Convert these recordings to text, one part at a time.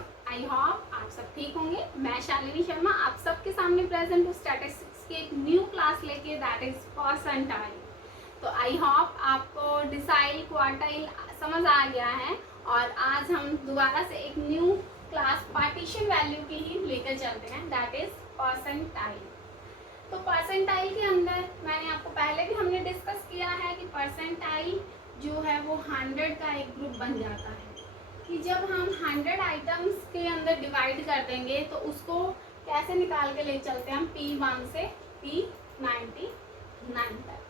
सब, I hope आप सब ठीक होंगे। मैं शालिनी शर्मा आप सबके सामने प्रेजेंट हूँ स्टैटिस्टिक्स की एक न्यू क्लास लेके, दैट इज परसेंटाइल। तो आई होप आपको डिसाइल क्वार्टाइल समझ आ गया है और आज हम दोबारा से एक न्यू क्लास पार्टीशन वैल्यू की ही लेकर चलते हैं, दैट इज परसेंटाइल। तो परसेंटाइल के अंदर मैंने आपको पहले भी हमने डिस्कस किया है कि परसेंटाइल जो है वो 100 का एक ग्रुप बन जाता है कि जब हम 100 आइटम्स के अंदर डिवाइड कर देंगे तो उसको कैसे निकाल के ले चलते हैं हम P1 से P99 तक।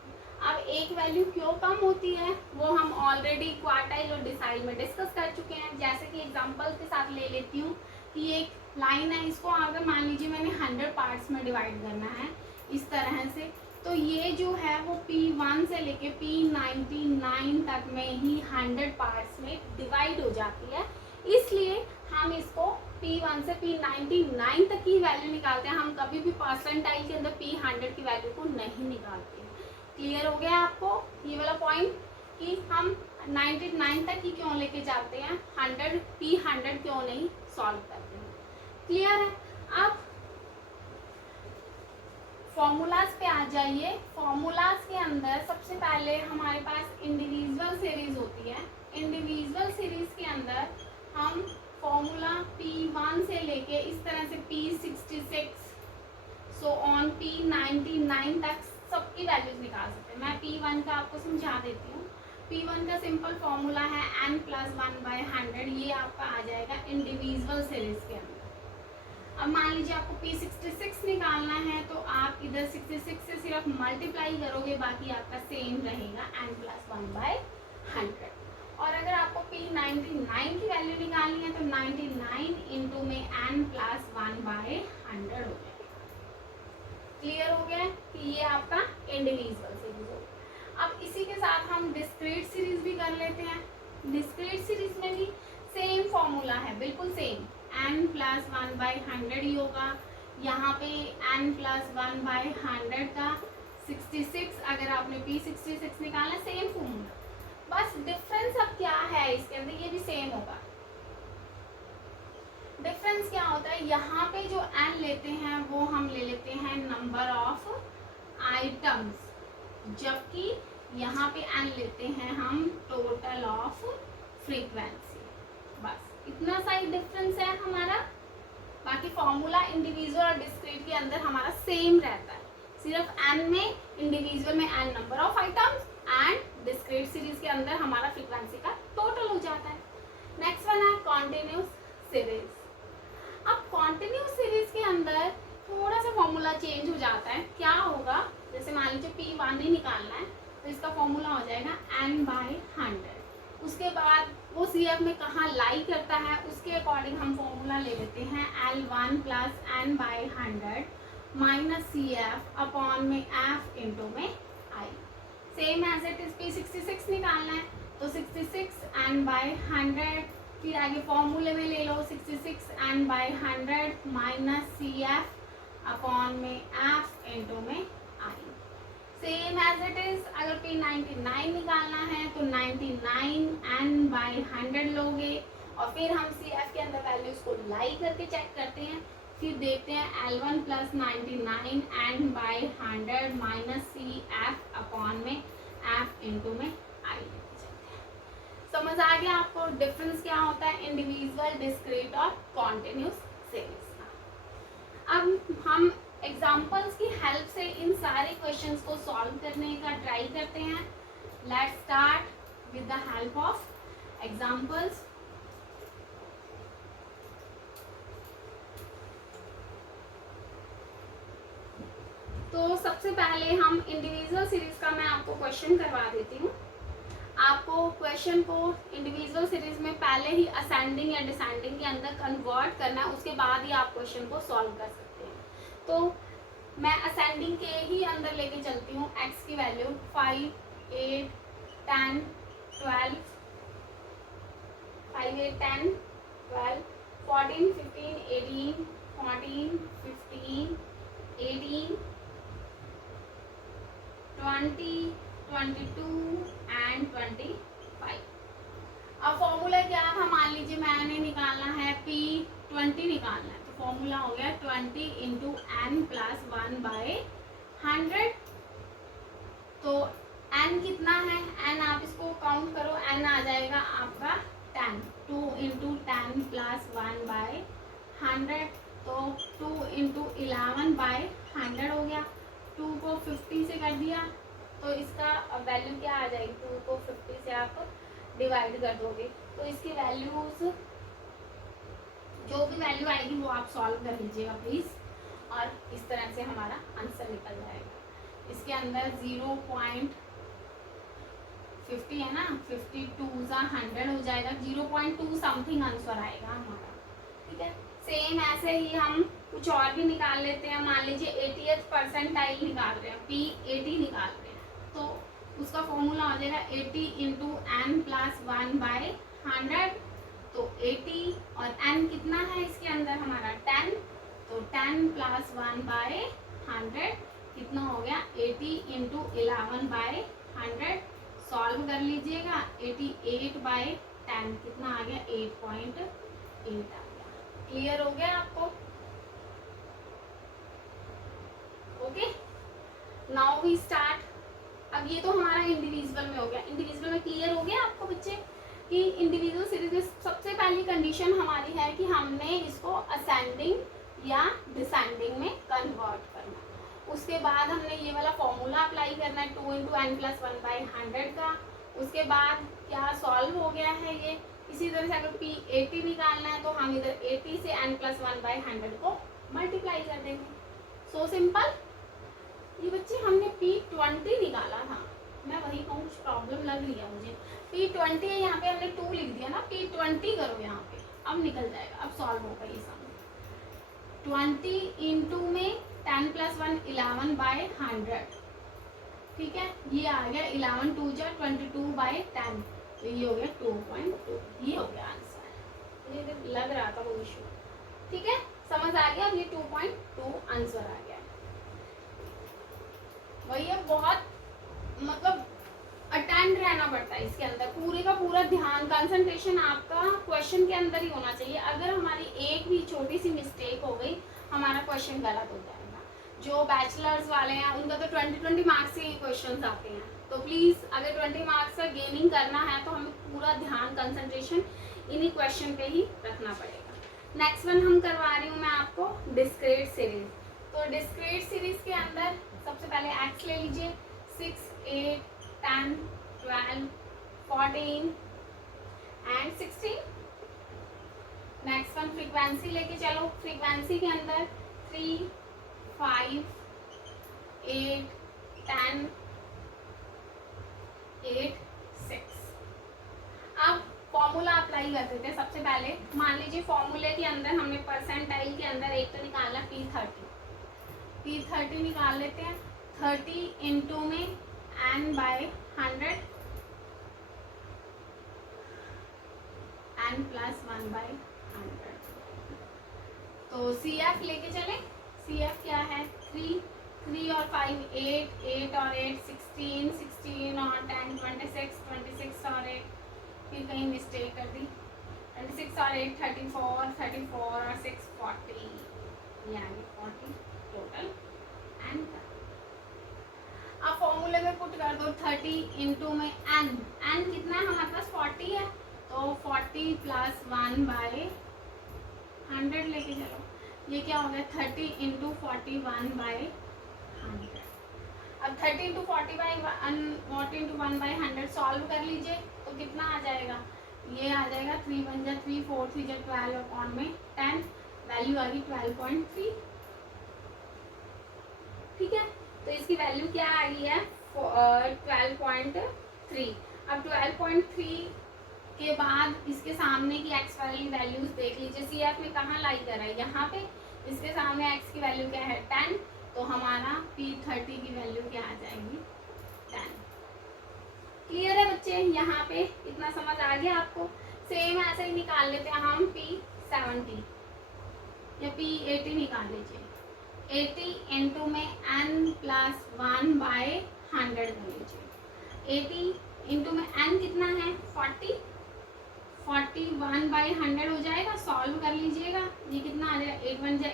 अब एक वैल्यू क्यों कम होती है वो हम ऑलरेडी क्वार्टाइल और डिसाइल में डिस्कस कर चुके हैं। जैसे कि एग्जांपल के साथ ले लेती हूँ कि एक लाइन है, इसको अगर मान लीजिए मैंने 100 पार्ट्स में डिवाइड करना है इस तरह से, तो ये जो है वो P1 से लेके P99 तक में ही 100 पार्ट्स में डिवाइड हो जाती है। इसलिए हम इसको P1 से P99 तक की वैल्यू निकालते हैं, हम कभी भी परसेंटाइल के अंदर P100 की वैल्यू को नहीं निकालते। क्लियर हो गया आपको ये वाला पॉइंट कि हम 99 तक ही क्यों लेके जाते हैं, 100 P100 क्यों नहीं सॉल्व करते हैं। क्लियर है। अब फॉर्मूलाज पे आ जाइए। फॉर्मूलाज के अंदर सबसे पहले हमारे पास इंडिविजुअल सीरीज होती है। इंडिविजुअल सीरीज के अंदर हम फॉर्मूला P1 से लेके इस तरह से P66 सो ऑन P99 तक सबकी वैल्यूज निकाल सकते हैं। मैं P1 का आपको समझा देती हूँ। P1 का सिंपल फॉर्मूला है n+1/100, ये आपका आ जाएगा इंडिविजुअल सीरीज के अंदर। अब मान लीजिए आपको P66 निकालना है तो आप इधर 66 से सिर्फ मल्टीप्लाई करोगे, बाकी आपका सेम रहेगा n+1/100। और अगर आपको P99 की वैल्यू निकालनी है तो 99 इंटू में n+1/100 हो जाएगा। क्लियर हो गया कि ये आपका इंडिविजुअल सीरीज हो। अब इसी के साथ हम डिस्क्रीट सीरीज भी कर लेते हैं। डिस्क्रीट सीरीज में भी सेम फॉर्मूला है, बिल्कुल सेम, n+1/100 ही होगा। यहाँ पे n+1/100 का 66, अगर आपने P66 निकालना, सेम फॉर्मूला, बस डिफरेंस अब क्या है इसके अंदर, ये भी सेम होगा। डिफरेंस क्या होता है, यहाँ पे जो n लेते हैं वो हम ले लेते हैं नंबर ऑफ आइटम्स, जबकि यहाँ पे n लेते हैं हम टोटल ऑफ फ्रीक्वेंसी। बस इतना सा ही डिफरेंस है हमारा। बाकी फॉर्मूला इंडिविजुअल और डिस्क्रीट के अंदर हमारा सेम रहता है, सिर्फ n में, इंडिविजुअल में n number of items and discrete series के अंदर हमारा फ्रीक्वेंसी का टोटल हो जाता है। नेक्स्ट वन है कॉन्टिन्यूस सीरीज। अब कॉन्टिन्यूस सीरीज के अंदर थोड़ा सा फॉर्मूला चेंज हो जाता है। क्या होगा, जैसे मान लीजिए P1 ही निकालना है तो इसका फॉर्मूला हो जाएगा n/100। उसके बाद वो CF में कहाँ लाई करता है उसके अकॉर्डिंग हम फॉर्मूला ले लेते हैं L1 + n/100 - CF अपॉन में f इंटू में I। Same as it is P66 निकालना है तो 66 n/100, फिर आगे फॉर्मूले में ले लो 66 n/100 - CF अपॉन में f इंटू में I। Same as it is अगर P99 निकालना है तो 99 n/100 लोगे और फिर हम CF के अंदर वैल्यूज को लाई करके चेक करते हैं, फिर देखते हैं L1 + 99 n/100 - CF अपॉन में f इंटू में I लेके चलते हैं। समझ आ गया आपको डिफरेंस क्या होता है इंडिविजुअल, डिस्क्रीट और कॉन्टिन्यूस सीरीज का। अब हम एग्जाम्पल्स की हेल्प से इन सारे क्वेश्चंस को सॉल्व करने का ट्राई करते हैं। Let's start with the help of examples. तो सबसे पहले हम इंडिविजुअल सीरीज का मैं आपको क्वेश्चन करवा देती हूँ। आपको क्वेश्चन को इंडिविजुअल सीरीज में पहले ही असेंडिंग या डिसेंडिंग के अंदर कन्वर्ट करना है, उसके बाद ही आप क्वेश्चन को सॉल्व कर सकते हैं। तो मैं असेंडिंग के ही अंदर लेके चलती हूँ। x की वैल्यू 5, 8, 10, 12, 5, 8, 10, 12, 14, 15, 18, 14, 15, 18, 20, 22 एंड 25। अब फॉर्मूला क्या था, मान लीजिए मैंने निकालना है P फॉर्मूला हो गया 20 इंटू एन प्लस 1/100। तो n कितना है, n आप इसको काउंट करो, n आ जाएगा आपका 10। 2 इंटू 10 प्लस 1/100, तो 2 इंटू 11/100 हो गया। 2 को 50 से कर दिया तो इसका वैल्यू क्या आ जाएगी, 2 को 50 से आप डिवाइड कर दोगे तो इसकी वैल्यूज जो भी वैल्यू आएगी वो आप सॉल्व कर लीजिएगा प्लीज, और इस तरह से हमारा आंसर निकल जाएगा। इसके अंदर 0.50 है ना, 52 सा 100 हो जाएगा, 0.2 समथिंग आंसर आएगा हमारा। ठीक है, सेम ऐसे ही हम कुछ और भी निकाल लेते हैं। मान लीजिए 80th परसेंटाइल निकाल रहे हैं, P80 निकाल रहे हैं, तो उसका फॉर्मूला हो जाएगा 80 इंटू एन प्लस 1/100। तो 80 और n कितना है इसके अंदर हमारा 10, तो 10 प्लस 1/100 कितना हो गया 80 इंटू 11/100। सॉल्व कर लीजिएगा, 88/10 कितना आ गया 8.8 आ गया। क्लियर हो गया आपको? Okay, now we start. अब ये तो हमारा इंडिविजुअल में हो गया। इंडिविजुअल में क्लियर हो गया आपको बच्चे कि इंडिविजुअल सीरीज में सबसे पहली कंडीशन हमारी है कि हमने इसको असेंडिंग या डिसेंडिंग में कन्वर्ट करना। उसके बाद हमने ये वाला फॉर्मूला अप्लाई करना है 2 इंटू एन प्लस 1/100 का। उसके बाद क्या सॉल्व हो गया है ये। इसी तरह से अगर P80 निकालना है तो हम इधर 80 से n प्लस 1/100 को मल्टीप्लाई कर देंगे। So simple. ये बच्चे हमने P20 निकाला था, मैं वही कहूँ कुछ प्रॉब्लम लग रही है मुझे। P20 है, यहाँ पे हमने 2 लिख दिया ना, P20 करो यहाँ पे, अब निकल जाएगा, अब सॉल्व होगा ये सब। 20 इंटू में 10 प्लस 1 11/100, ठीक है, ये आ गया 11 2 जा 22/10, तो ये हो गया 2.2, ये हो गया आंसर। मुझे लग रहा था वो इशू, ठीक है, समझ आ गया। अब ये 2.2 आंसर आ गया। वही है, बहुत मतलब अटेंड रहना पड़ता है इसके अंदर, पूरे का पूरा ध्यान कंसंट्रेशन आपका क्वेश्चन के अंदर ही होना चाहिए। अगर हमारी एक भी छोटी सी मिस्टेक हो गई, हमारा क्वेश्चन गलत हो जाएगा। जो बैचलर्स वाले हैं उनका तो 20 मार्क्स के क्वेश्चन आते हैं, तो प्लीज़ अगर 20 मार्क्स का गेनिंग करना है तो हमें पूरा ध्यान कंसंट्रेशन इन्हीं क्वेश्चन पे ही रखना पड़ेगा। नेक्स्ट वन हम करवा रही हूँ मैं आपको डिस्क्रीट सीरीज। तो डिस्क्रीट सीरीज के अंदर सबसे पहले एक्स ले लीजिए, 6 8 10 12 14 एंड 16। नेक्स्ट वन फ्रीक्वेंसी लेके चलो। फ्रीक्वेंसी के अंदर 3 5 8 10 8 6। अब फॉर्मूला अप्लाई कर देते हैं। सबसे पहले मान लीजिए फॉर्मूले के अंदर हमने परसेंटाइल के अंदर एक तो निकालना P30 निकाल लेते हैं। 30 इंटू में n/100 n प्लस 1/100। तो CF लेके चले। CF क्या है 3 और 5 8 और 8 16 और 10 26 और 8, फिर कहीं मिस्टेक कर दी, 26 और 8 34 और 6 40, यानी 40 टोटल एन। अब फॉर्मूले में पुट कर दो 30 इंटू में n कितना है हमारे पास 40 है, तो 40 प्लस 1/100 लेके चलो। ये क्या हो गया 30 इंटू 40 1/100। अब 30 इंटू 1/100 सॉल्व कर लीजिए तो कितना आ जाएगा, ये आ जाएगा 3 1 जा 3 4 3 जा 12 अपॉन में 10, वैल्यू आ गई 12.3। ठीक है, तो इसकी वैल्यू क्या आ गई है 12.3। अब 12.3 के बाद इसके सामने की एक्स वाली वैल्यूज देख लीजिए। CF में कहाँ लाई कर रहा है, यहाँ पे। इसके सामने एक्स की वैल्यू क्या है 10, तो हमारा P30 की वैल्यू क्या आ जाएगी 10। क्लियर है बच्चे, यहाँ पे इतना समझ आ गया आपको। सेम ऐसे ही निकाल लेते हैं हम P70 या P80 निकाल लीजिए। 80 इंटू में n प्लस 1/100 कर लीजिए। 80 इंटू में n कितना है 40 1/100 हो जाएगा। सॉल्व कर लीजिएगा, ये कितना आ जाएगा 8 1 जा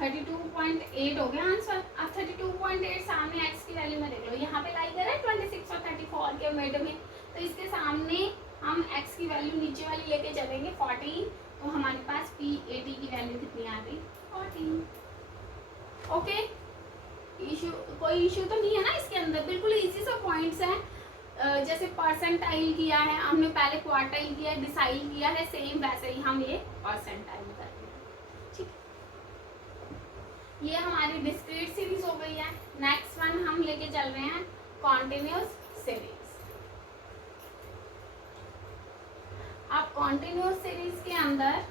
32.8 हो गया आंसर। अब 32.8 सामने x की वैल्यू में देख लो, यहाँ पे लाई कर रहा है 26 और 34 के मिड में, तो इसके सामने हम x की वैल्यू नीचे वाली लेके चलेंगे 14, तो हमारे पास P80 की वैल्यू कितनी आ गई 14। ओके, इशू कोई इशू तो नहीं है ना इसके अंदर, बिल्कुल इजी सा पॉइंट्स हैं। जैसे परसेंटाइल किया है हमने, पहले क्वार्टाइल किया है, डिसाइल किया है, सेम वैसे ही हम ये परसेंटाइल कर रहे हैं। ठीक, ये हमारी डिस्क्रीट सीरीज हो गई है। नेक्स्ट वन हम लेके चल रहे हैं कॉन्टिन्यूस सीरीज। अब कॉन्टिन्यूस सीरीज के अंदर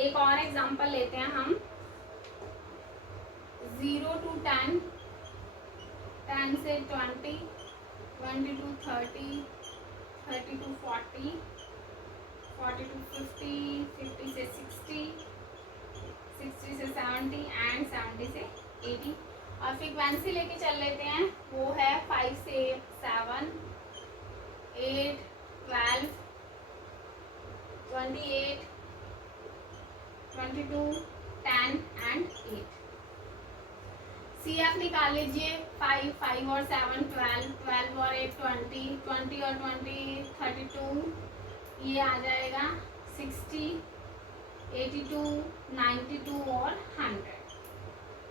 एक और एग्जांपल लेते हैं हम, 0 to 10, 10 से 20, 20 to 30, 30 to 40, 40 to 50, 50 से 60, 60 से 70 एंड 70 से 80। और फ्रीक्वेंसी लेके चल लेते हैं, वो है 5 से 7, 8, 12, 28, 22, 10 एंड 8। CF निकाल लीजिए, 5, 5 और 7 12, 12 और 8 20, 20 और 20 32, ये आ जाएगा 60, 82, 92 और 100।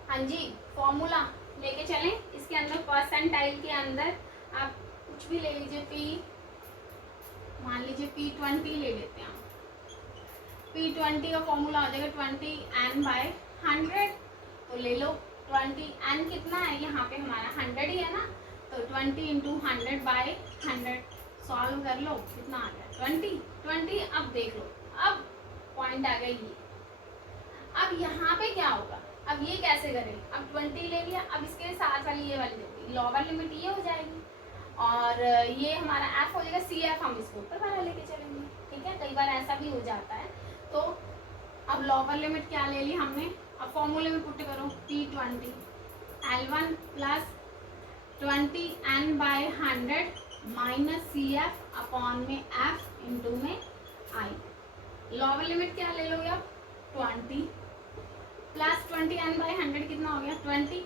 हाँ जी, फॉर्मूला लेके चलें। इसके अंदर परसेंटाइल के अंदर आप कुछ भी ले लीजिए, मान लीजिए P20 ले लेते हैं हम। P20 का फॉर्मूला हो जाएगा 20n/100, तो ले लो 20n कितना है, यहाँ पे हमारा 100 ही है ना, तो 20 × 100/100 सॉल्व कर लो, कितना आ गया 20। अब देख लो, अब पॉइंट आ गया ये। अब यहाँ पे क्या होगा, अब ये कैसे करें, अब 20 ले लिया, अब इसके साथ वाली ये वाली होगी, लोअर लिमिट ये हो जाएगी और ये हमारा f हो जाएगा CF, हम इसको ऊपर वाला लेके चलेंगे। ठीक है, कई बार ऐसा भी हो जाता है। तो अब लोअर लिमिट क्या ले ली हमने, अब फॉर्मूले में पुट करो, P20 L1 plus 20n/100 minus CF upon में F इंटू में I। लोअर लिमिट क्या ले लोगे अब 20 प्लस 20n/100 कितना हो गया 20,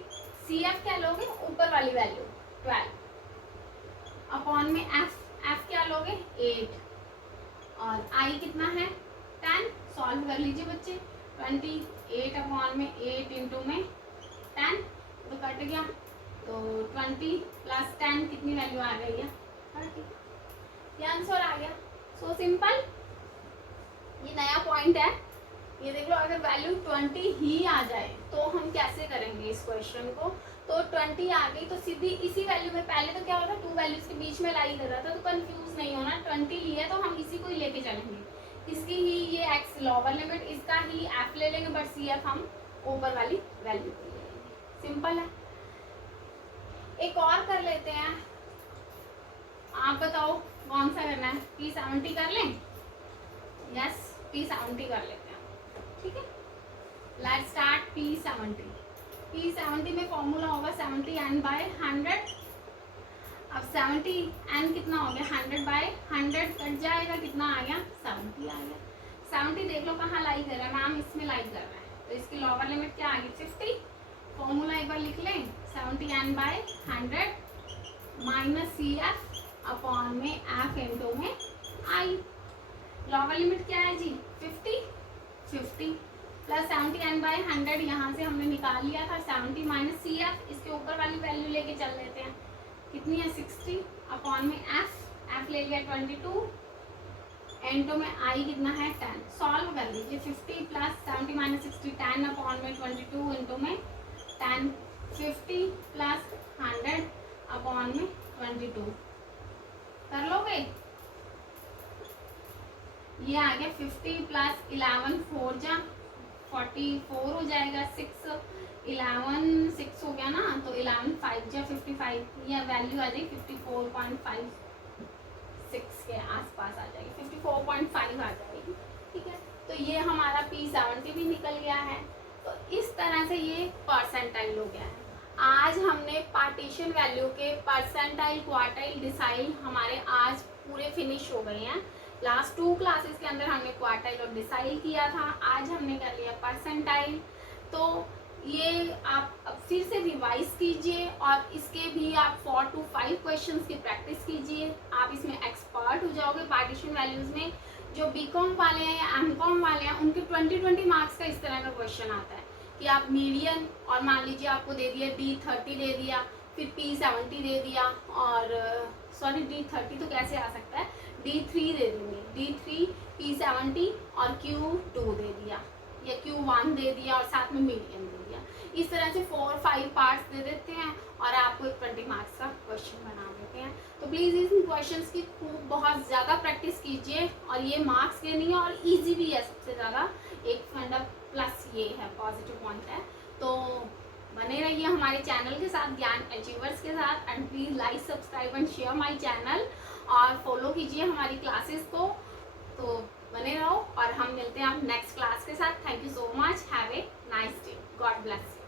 CF क्या लोगे ऊपर वाली वैल्यू 12 अपॉन में F क्या लोगे 8 और I कितना है 10। सॉल्व कर लीजिए बच्चे, 28 अपॉन में 8 इंटू में 10, तो कट गया, तो 20 प्लस 10 कितनी वैल्यू आ गई है 30। ये आंसर आ गया। सो सिंपल, ये नया पॉइंट है, ये देख लो। अगर वैल्यू 20 ही आ जाए तो हम कैसे करेंगे इस क्वेश्चन को, तो 20 आ गई तो सीधी इसी वैल्यू में, पहले तो क्या होता है 2 वैल्यूज के बीच में लाई कर रहा था, तो कंफ्यूज नहीं होना, 20 ही है तो हम इसी को ही लेके चलेंगे, इसकी ही ये x लोअर लिमिट, इसका ही f ले लेंगे, बट CF हम ऊपर वाली वैल्यू ले लेंगे। सिंपल है। एक और कर लेते हैं, आप बताओ कौन सा करना है, P70 कर लें, यस P70 कर लेते हैं। ठीक है, लेट्स स्टार्ट P70 में फॉर्मूला होगा 70n/100। अब 70n कितना हो गया 100/100 कट जाएगा, कितना आ गया 70 आ गया। 70 देख लो कहाँ लाई कर रहा है मैम, इसमें लाई कर रहा है, तो इसकी लोअर लिमिट क्या आ गई 50। फॉर्मूला एक बार लिख लें, 70n/100 माइनस CF अपॉन में F इंटू में I। लोअर लिमिट क्या है जी 50 प्लस 70n/100 यहाँ से हमने निकाल लिया था, 70 माइनस CF, इसके ऊपर वाली वैल्यू लेके चल लेते हैं, कितनी है 60 अपॉन में F ले लिया 22, इंटू में I कितना है 10। सॉल्व कर लीजिए, 50 प्लस 70 माइनस 60 10 अपॉन में 22 इंटू में 10, 50 प्लस 100 अपॉन में 22 कर लोगे, ये आ गया 50 प्लस 11 4 जा 44 हो जाएगा, 6 11 6 हो गया ना, तो 11 5 जा 55, यह वैल्यू आ जाएगी 54.56 के आसपास आ जाएगी, 54.5 आ जाएगी। ठीक है, तो ये हमारा P70 भी निकल गया है। तो इस तरह से ये परसेंटाइल हो गया है। आज हमने पार्टीशन वैल्यू के परसेंटाइल, क्वार्टाइल, डिसाइल हमारे आज पूरे फिनिश हो गए हैं। लास्ट 2 क्लासेस के अंदर हमने क्वार्टाइल और डिसाइल किया था, आज हमने कर लिया परसेंटाइल। तो ये आप अब फिर से रिवाइज कीजिए और इसके भी आप 4 to 5 क्वेश्चंस की प्रैक्टिस कीजिए, आप इसमें एक्सपर्ट हो जाओगे। पार्टीशन वैल्यूज़ में जो बीकॉम वाले हैं या एमकॉम वाले हैं उनके 20-20 मार्क्स का इस तरह का क्वेश्चन आता है कि आप मीडियन, और मान लीजिए आपको दे दिया D30 दे दिया, फिर P70 दे दिया, और सॉरी D30 तो कैसे आ सकता है, D3 दे देंगे, D3 P70 और Q2 दे दिया या Q1 दे दिया और साथ में मीडियन दे दिया। इस तरह से 4-5 पार्ट्स दे देते हैं और आपको एक 20 मार्क्स का क्वेश्चन बना देते हैं। तो प्लीज़ इन क्वेश्चंस की खूब बहुत ज़्यादा प्रैक्टिस कीजिए, और ये मार्क्स के नहीं है और ईजी भी है सबसे ज़्यादा, एक फंडा प्लस ये है पॉजिटिव पॉइंट है। तो बने रहिए हमारे चैनल के साथ, ज्ञान अचीवर्स के साथ, and please like, subscribe and share my channel, और फॉलो कीजिए हमारी क्लासेस को। तो बने रहो और हम मिलते हैं आप नेक्स्ट क्लास के साथ। Thank you so much, have a nice day, God bless.